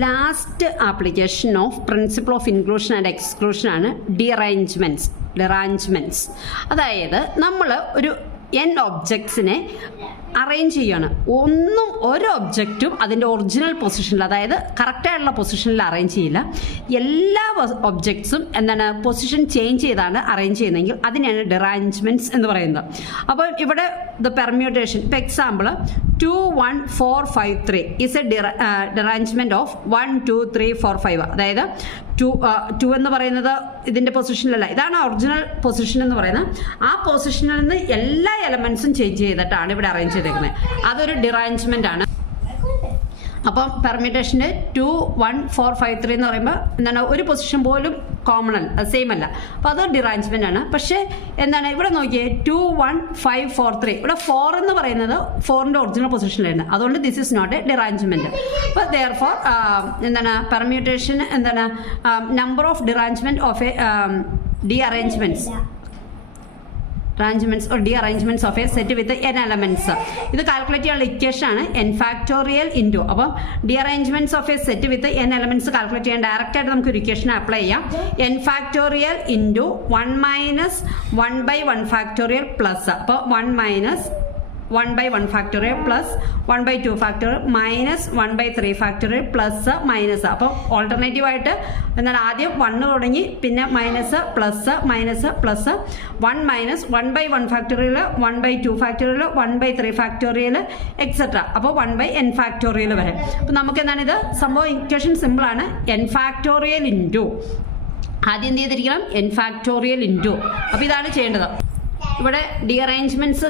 Last application of principle of inclusion and exclusion ആണ് ഡിറാഞ്ച്മെന്റ്സ്. അതായത് നമ്മൾ ഒരു n ഒബ്ജക്ട്സിനെ അറേഞ്ച് ചെയ്യാണ്. ഒരു ഒബ്ജക്റ്റും അതിൻ്റെ ഒറിജിനൽ പൊസിഷനിൽ, അതായത് കറക്റ്റായിട്ടുള്ള പൊസിഷനിൽ അറേഞ്ച് ചെയ്യില്ല. എല്ലാ ഒബ്ജക്ട്സും എന്താണ് പൊസിഷൻ ചേഞ്ച് ചെയ്താണ് അറേഞ്ച് ചെയ്യുന്നതെങ്കിൽ അതിനെയാണ് ഡിറാഞ്ച്മെന്റ്സ് എന്ന് പറയുന്നത്. അപ്പോൾ ഇവിടെ ദ പെർമ്യൂട്ടേഷൻ, ഇപ്പോൾ എക്സാമ്പിൾ 2 1 4 5 3 ഈസ് എ ഡിറാഞ്ച്മെന്റ് ഓഫ് 1 2 3 4 5. അതായത് 2 എന്ന് പറയുന്നത് ഇതിന്റെ പൊസിഷനിലല്ല, ഇതാണ് ഒറിജിനൽ പൊസിഷൻ എന്ന് പറയുന്നത്. ആ പൊസിഷനിൽ നിന്ന് എല്ലാ എലമെന്റ്സും ചേഞ്ച് ചെയ്തിട്ടാണ് ഇവിടെ അറേഞ്ച് ചെയ്തേക്കുന്നത്. അതൊരു ഡിറാഞ്ച്മെന്റ് ആണ്. അപ്പം പെർമ്യൂട്ടേഷന് 2 1 4 5 3 എന്ന് പറയുമ്പോൾ എന്താണ് ഒരു പൊസിഷൻ പോലും കോമൺ അല്ല, സെയിം അല്ല. അപ്പോൾ അത് ഡിറാഞ്ച്മെന്റ് ആണ്. പക്ഷേ എന്താണ് ഇവിടെ നോക്കിയേ 2 1 5 4 3, ഇവിടെ 4 എന്ന് പറയുന്നത് 4ന്റെ ഒറിജിനൽ പൊസിഷനിലായിരുന്നു. അതുകൊണ്ട് this is not a derangement. അപ്പോൾ ദെയർഫോർ എന്താണ് പെർമ്യൂട്ടേഷൻ എന്താണ് number of derangement of a or dearrangements of a set with n elements. ഇത് കാൽക്കുലേറ്റ് ചെയ്യാനുള്ള ഇക്വേഷൻ ആണ് n ഫാക്ടോറിയൽ ഇൻറ്റു. അപ്പം derangements of a set with n elements calculate ചെയ്യാൻ direct ആയിട്ട് നമുക്ക് ഒരു ഇക്വേഷൻ അപ്ലൈ ചെയ്യാം. n factorial into 1 minus 1/1 factorial plus, അപ്പോൾ 1 minus 1/1 factorial plus 1/2 factorial minus 1/3 factorial plus minus. അപ്പോൾ ഓൾട്ടർനേറ്റീവ് ആയിട്ട് എന്നാൽ ആദ്യം 1 തുടങ്ങി, പിന്നെ minus plus minus plus 1 minus 1/1 factorial 1/2 factorial 1/3 factorial etcetera. അപ്പോൾ 1/n ഫാക്ടോറിയൽ വരെ. അപ്പോൾ നമുക്ക് എന്താണ് ഇത് സംഭവം ഇക്വേഷൻ സിമ്പിൾ ആണ്. n ഫാക്ടോറിയൽ ഇൻറ്റു ആദ്യം എന്ത് ചെയ്തിരിക്കണം n ഫാക്ടോറിയൽ ഇൻറ്റു. അപ്പോൾ ഇതാണ് ചെയ്യേണ്ടത്. ഇവിടെ ഡിഅറേഞ്ച്മെന്റ്സ്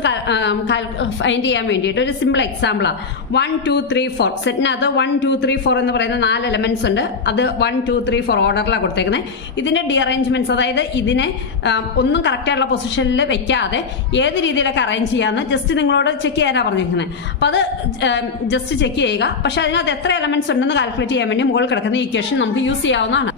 ഫൈൻഡ് ചെയ്യാൻ വേണ്ടിയിട്ട് ഒരു സിമ്പിൾ എക്സാമ്പിളാണ്. 1 2 3 4 സെറ്റിനകത്ത് 1 2 3 4 എന്ന് പറയുന്ന 4 എലമെന്റ്സ് ഉണ്ട്. അത് 1 2 3 4 ഓർഡറിലാണ് കൊടുത്തേക്കുന്നത്. ഇതിന്റെ ഡിഅറേഞ്ച്മെന്റ്സ്, അതായത് ഇതിനെ ഒന്നും കറക്റ്റായിട്ടുള്ള പൊസിഷനിൽ വെക്കാതെ ഏത് രീതിയിലൊക്കെ അറേഞ്ച് ചെയ്യാമെന്ന് ജസ്റ്റ് നിങ്ങളോട് ചെക്ക് ചെയ്യാനാണ് പറഞ്ഞിരിക്കുന്നത്. അപ്പോൾ അത് ജസ്റ്റ് ചെക്ക് ചെയ്യുക. പക്ഷെ അതിനകത്ത് എത്ര എലമെന്റ്സ് ഉണ്ടെന്ന് കാൽക്കുലേറ്റ് ചെയ്യാൻ വേണ്ടി മുകളിൽ കിടക്കുന്ന ഇക്വേഷൻ നമുക്ക് യൂസ് ചെയ്യാവുന്നതാണ്.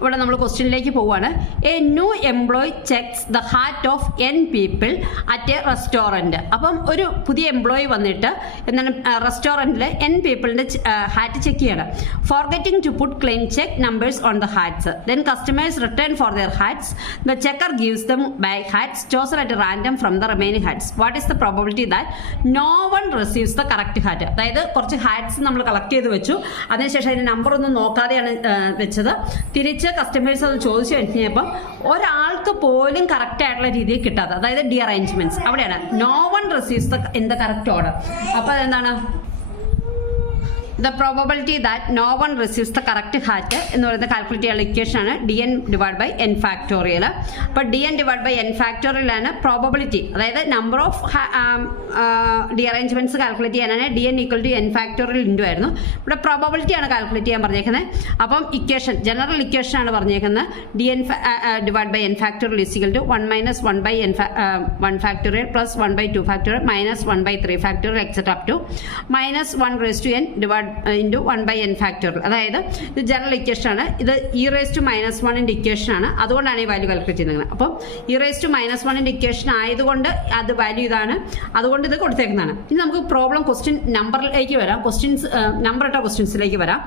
ഇവിടെ നമ്മൾ ക്വസ്റ്റ്യനിലേക്ക് പോവുകയാണ്. A new employee checks the hat of n people at a restaurant. അപ്പം ഒരു പുതിയ എംപ്ലോയി വന്നിട്ട് എന്താണ് റെസ്റ്റോറൻറ്റിൽ n പീപ്പിളിൻ്റെ ഹാറ്റ് ചെക്ക് ചെയ്യണം. Forgetting to put claim check numbers on the hats. Then customers return for their hats. The checker gives them back hats chosen at random from the remaining hats. What is the probability that no one receives the correct hat? അതായത് കുറച്ച് hats നമ്മൾ collect ചെയ്ത് വെച്ചു, അതിനുശേഷം അതിൻ്റെ number ഒന്നും നോക്കാതെയാണ് വെച്ചത്. തിരിച്ച് കസ്റ്റമേഴ്സ് അത് ചോദിച്ചു കഴിഞ്ഞപ്പോൾ ഒരാൾക്ക് പോലും കറക്റ്റ് ആയിട്ടുള്ള രീതിയിൽ കിട്ടാതെ, അതായത് ഡിഅറേഞ്ച്മെന്റ്സ് അവിടെയാണ് no one receives in the correct order. അപ്പോൾ അതെന്താണ് the probability that no one receives the correct hat എന്ന് പറയുന്ന കാൽക്കുലേറ്റ് ചെയ്യാനുള്ള ഇക്വേഷൻ ആണ് dn divide by n factorial. അപ്പോൾ dn divide by n factorial ആണ് പ്രോബബിലിറ്റി, അതായത് നമ്പർ ഓഫ് ഡിഅറേഞ്ച്മെന്റ്സ് കാൽക്കുലേറ്റ് ചെയ്യാനാണ് dn equal to n factorial into ആയിരുന്നു. ഇവിടെ പ്രോബബിലിറ്റി ആണ് കാൽക്കുലേറ്റ് ചെയ്യാൻ പറഞ്ഞേക്കുന്നത്. അപ്പം ഇക്വേഷൻ ജനറൽ ഇക്വേഷൻ ആണ് പറഞ്ഞേക്കുന്നത് dn divide by n factorial is equal to 1 minus 1/1 factorial plus 1/2 factorial minus 1/3 factorial etcetera up to minus 1 raise to n divide into 1/n factorial. അതായത് ഇത് ജനറൽ ഇക്വേഷൻ ആണ്. ഇത് e⁻⁻1ന്റെ equation ആണ്. അതുകൊണ്ടാണ് ഈ value calculate ചെയ്യുന്നത്. അപ്പം e⁻⁻1ന്റെ ഇക്വേഷൻ ആയതുകൊണ്ട് അത് വാല്യൂ ഇതാണ്, അതുകൊണ്ട് ഇത് കൊടുത്തേക്കുന്നതാണ്. ഇനി നമുക്ക് പ്രോബ്ലം ക്വസ്റ്റ്യൻ നമ്പറിലേക്ക് വരാം. നമ്പർ ഇട്ട ക്വസ്റ്റ്യൻസിലേക്ക് വരാം.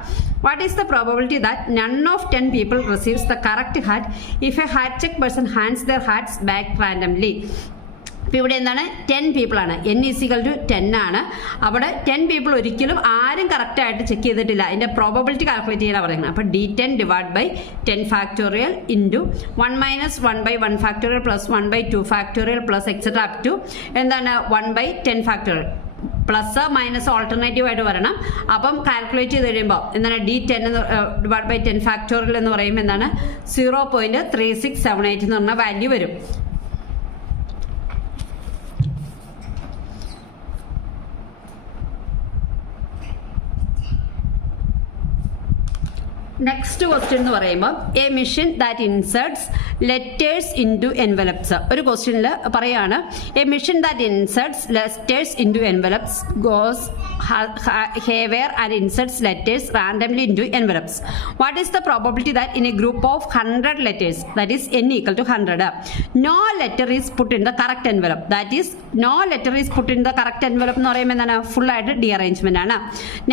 What is the probability that none of 10 people receives the correct hat if a hat check person hands their hats back randomly? അപ്പോൾ ഇവിടെ എന്താണ് 10 പീപ്പിളാണ്, n ഈക്വൽ ടു 10 ആണ്. അവിടെ 10 പീപ്പിൾ ഒരിക്കലും ആരും കറക്റ്റായിട്ട് ചെക്ക് ചെയ്തിട്ടില്ല. അതിൻ്റെ പ്രോബബിലിറ്റി കാൽക്കുലേറ്റ് ചെയ്യാനാണ് പറയുന്നത്. അപ്പോൾ d10 divide by 10 factorial into 1 minus 1/1 factorial plus 1/2 factorial plus etcetera up to എന്താണ് 1/10 ഫാക്ടോറിയൽ. പ്ലസ് മൈനസ് ഓൾട്ടർനേറ്റീവ് ആയിട്ട് വരണം. അപ്പം കാൽക്കുലേറ്റ് ചെയ്ത് കഴിയുമ്പോൾ എന്താണ് d10 ഡിവൈഡ് ബൈ 10 ഫാക്ടോറിയൽ എന്ന് പറയുമ്പോൾ എന്താണ് 0.3678 എന്ന് പറഞ്ഞ വാല്യൂ വരും. നെക്സ്റ്റ് ക്വസ്റ്റ്യൻ എന്ന് പറയുമ്പോൾ a machine that inserts letters into envelopes. ഒരു ക്വസ്റ്റ്യനിൽ പറയാണ് a machine that inserts letters into envelopes goes haywire and inserts letters randomly into envelopes. What is the probability that in a group of 100 letters, that is n equal to 100, no letter is put in the correct envelope? That is, no letter is put in the correct envelope എന്ന് പറയുമ്പോൾ എന്താണ്? Full ആയിട്ട് ഡീഅറേഞ്ച്മെന്റ് ആണ്.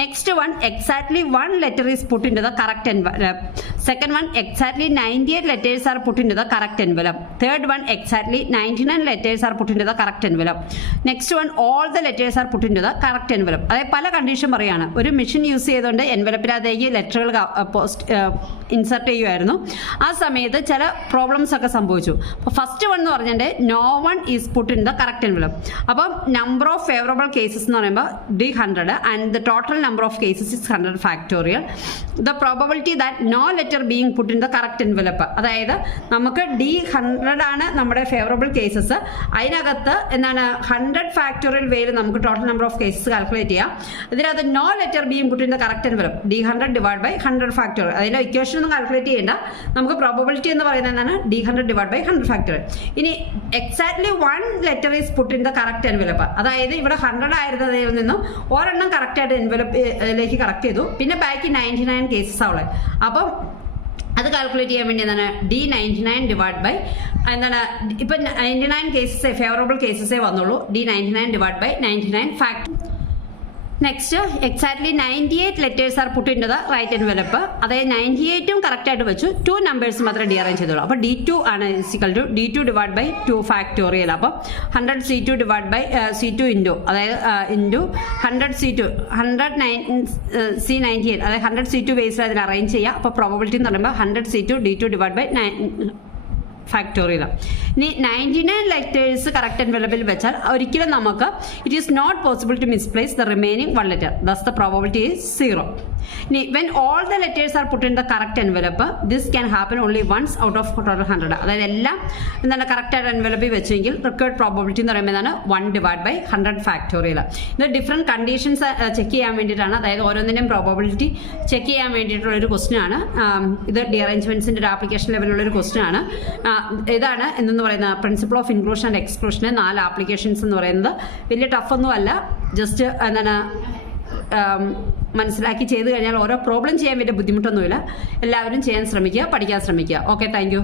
Next one, exactly 1 letter is put into the correct envelope. Second one, exactly 98 letters are put into the correct envelope. Third one, exactly 99 letters are put into the correct envelope. Next one, all the letters are put into the correct envelope. അതായത് പല condition പറയാണ്. ഒരു machine use ചെയ്തുകൊണ്ട് എൻവലപ്പിനകത്തേക്ക് ലെറ്ററുകൾ insert ചെയ്യുമായിരുന്നു. ആ സമയത്ത് ചില problems ഒക്കെ സംഭവിച്ചു. അപ്പോൾ ഫസ്റ്റ് വൺ എന്ന് പറഞ്ഞിട്ട് no one is put in the correct envelope. അപ്പം നമ്പർ ഓഫ് ഫേവറബിൾ കേസസ് എന്ന് പറയുമ്പോൾ D100 and the total number of cases is 100 factorial. The probability that no letter being put in the correct envelope, അതായത് നമുക്ക് D100 ആണ് നമ്മുടെ favourable cases. അതിനകത്ത് എന്താണ് 100 factorial വേയിൽ നമുക്ക് total number of cases calculate ചെയ്യാം. ഇതിനകത്ത് no letter being put in the correct envelope D100 divide by 100 factorial. അതിന്റെ ഇക്വേഷൻ ഒന്നും കാൽക്കുലേറ്റ് ചെയ്യേണ്ട. നമുക്ക് പ്രോബബിലിറ്റി എന്ന് പറയുന്നത് എന്താണ്? D100 divide by 100 factorial. ഇനി exactly 1 letter is put in the correct envelope, അതായത് ഇവിടെ 100 ആയിരുന്നതിൽ നിന്നും ഒരെണ്ണം കറക്റ്റ് ആയിട്ട് എൻവലപ്പിലേക്ക് കറക്റ്റ് ചെയ്തു. പിന്നെ ബാക്കി 99 കേസസ് ആവുള്ളത്. അപ്പം അത് കാൽക്കുലേറ്റ് ചെയ്യാൻ വേണ്ടി എന്താണ്? D99 ഡിവൈഡ് ബൈ എന്താണ്? ഇപ്പം 99 കേസസ് ഫേവറബിൾ കേസസേ വന്നുള്ളൂ. D99 divide by 99 factor. Next, exactly 98 letters are put into the right envelope. അതായത് 98ഉം കറക്റ്റ് ആയിട്ട് വെച്ചു. 2 നമ്പേഴ്സ് മാത്രമേ ഡീഅറേഞ്ച് ചെയ്തുള്ളൂ. അപ്പോൾ D2 ആണ് equal to D2 divide by 2 factorial. അപ്പം 100 C2 divide by C2 into, അതായത് ഇൻറ്റു 100 C2 C98, അതായത് 100 C2 ബേസിൽ അതിന് അറേഞ്ച് ചെയ്യുക. അപ്പോൾ പ്രോബബിലിറ്റി എന്ന് പറയുമ്പോൾ 100 C2 D2 divide by factorial. ഇനി 99 ലെറ്റേഴ്സ് കറക്റ്റ് എൻവലപ്പിൽ വെച്ചാൽ ഒരിക്കലും നമുക്ക് it is not possible to misplace the remaining 1 letter. Thus the probability is 0. ഇനി when all the letters are put in the correct envelope, this can happen only once out of total 100. അതായത് എല്ലാം എന്താണ് correct ആയിട്ട് എൻവലപ്പിൽ വെച്ചെങ്കിൽ required probability എന്ന് പറയുമ്പോൾ എന്താണ്? 1 divide by 100 factorial. ഇത് ഡിഫറെൻറ്റ് കണ്ടീഷൻസ് ചെക്ക് ചെയ്യാൻ വേണ്ടിയിട്ടാണ്. അതായത് ഓരോന്നിൻ്റെയും പ്രോബബിലിറ്റി ചെക്ക് ചെയ്യാൻ വേണ്ടിയിട്ടുള്ള ഒരു ക്വസ്റ്റ്യൻ ആണ് ഇത്. ഡീഅറേഞ്ച്മെന്റ്സിന്റെ ഒരു ആപ്ലിക്കേഷൻ ലെവലുള്ള ഒരു ക്വസ്റ്റ്യൻ ആണ്. ഇതാണ് എന്തെന്ന് പറയുന്ന പ്രിൻസിപ്പിൾ ഓഫ് ഇൻക്ലൂഷൻ ആൻഡ് എക്സ്ക്ലൂഷന് 4 ആപ്ലിക്കേഷൻസ് എന്ന് പറയുന്നത്. വലിയ ടഫൊന്നും അല്ല. ജസ്റ്റ് എന്താണ് മനസ്സിലാക്കി ചെയ്ത് കഴിഞ്ഞാൽ ഓരോ പ്രോബ്ലം ചെയ്യാൻ വലിയ ബുദ്ധിമുട്ടൊന്നുമില്ല. എല്ലാവരും ചെയ്യാൻ ശ്രമിക്കുക, പഠിക്കാൻ ശ്രമിക്കുക. Okay, thank you.